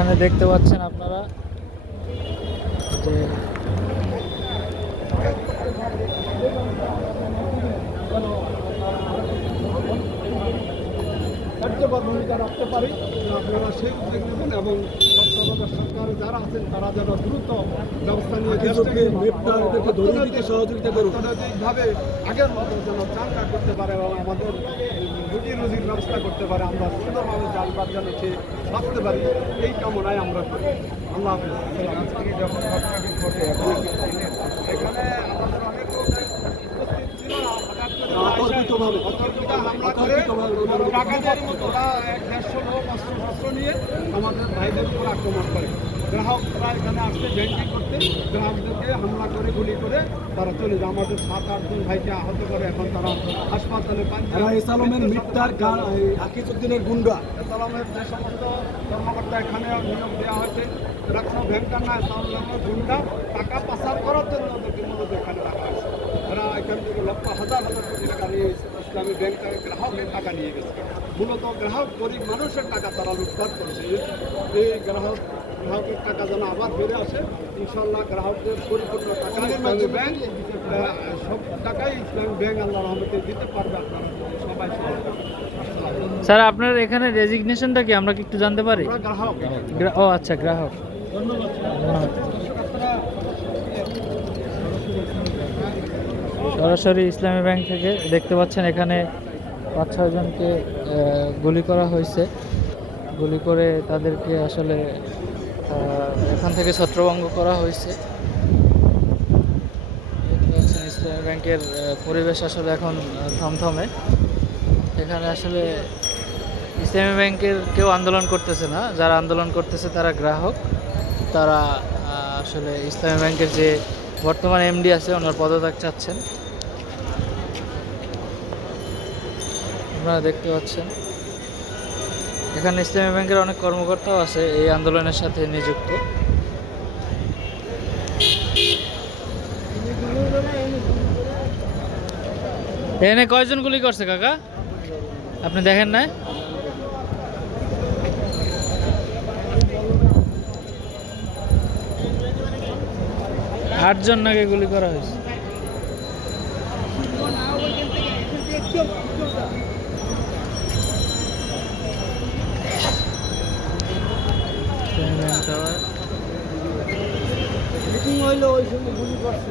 এখানে দেখতে পাচ্ছেন আপনারা যে কার্যকর ভূমিকা রাখতে পারি। আপনারা সেই উদ্যোগ নেবেন এবং তত্ত্বাবধায়ক সরকারে যারা আছেন তারা যেন দ্রুত ব্যবস্থা নিয়ে সহযোগিতা করুন, অর্থনৈতিকভাবে আগের মতো যেন চাঙ্গা করতে পারে এবং আমাদের রুটি রুজির ব্যবস্থা করতে পারে, আমরা সুন্দরভাবে চালবাদ যেন খেয়ে বাঁচতে পারি, এই কামনায় আমরা করি। আল্লাহ হাফিজ। আজকে যখন ঘটনাটি ঘটে এখানে আমাদের অনেক লোক উপস্থিত ছিল না, ডাকাতের মতো ওরা 150 লোক অস্ত্র নিয়ে আমাদের ভাইদের উপর আক্রমণ করে। গ্রাহকরা এখানে আসছে ব্যাংকিং করতে, গ্রাহকদেরকে হামলা করে গুলি করে তারা চলে যায়। আমাদের 7-8 জন ভাইকে আহত করে এখন তারা হাসপাতালে ইসলামের মিথ্যার আকিজউদ্দিনের গুন্ডা ইসলামের যে সমস্ত কর্মকর্তা এখানে নিয়োগ দেওয়া হয়েছে রাখা ব্যাংকার না ইসলামের গুন্ডা টাকা পাচার করার জন্য ওদেরকে মূলত এখানে রাখা হয়েছে। এরা এখান থেকে লক্ষ হাজার হাজার কোটি টাকা নিয়ে ইসলামী ব্যাংকের গ্রাহকের টাকা নিয়ে গেছে। মূলত গ্রাহক গরিব মানুষের টাকা তারা লুটপাট করেছে। এই গ্রাহকের টাকা যেন আবার ফিরে আসে, ইনশাল্লাহ গ্রাহকদের পরিপূর্ণ টাকা ইসলামী ব্যাংক সব টাকাই ইসলামী ব্যাংক আল্লাহ রহমতে দিতে পারবে। আপনারা সবাই স্যার আপনার এখানে রেজিগনেশনটা কি আমরা কি একটু জানতে পারি? গ্রাহক। ও আচ্ছা, গ্রাহক। সরাসরি ইসলামী ব্যাংক থেকে দেখতে পাচ্ছেন এখানে 5-6 জনকে গুলি করা হয়েছে। গুলি করে তাদেরকে আসলে এখান থেকে ছত্রভঙ্গ করা হয়েছে। দেখতে পাচ্ছেন ইসলামী ব্যাংকের পরিবেশ আসলে এখন থমথমে। এখানে আসলে ইসলামী ব্যাংকের কেউ আন্দোলন করতেছে না, যারা আন্দোলন করতেছে তারা গ্রাহক। তারা আসলে ইসলামী ব্যাংকের যে বর্তমান এমডি আছে ওনার পদত্যাগ চাচ্ছেন। আপনারা দেখতে পাচ্ছেন এখানে ইসলামী ব্যাংকের অনেক কর্মকর্তাও আছে এই আন্দোলনের সাথে নিযুক্ত। এখানে কয়জন গুলি করছে কাকা আপনি দেখেন না? আটজন নাকি গুলি করা হয়েছে। মিটিং হইলো ওই সময় গুলি করছে।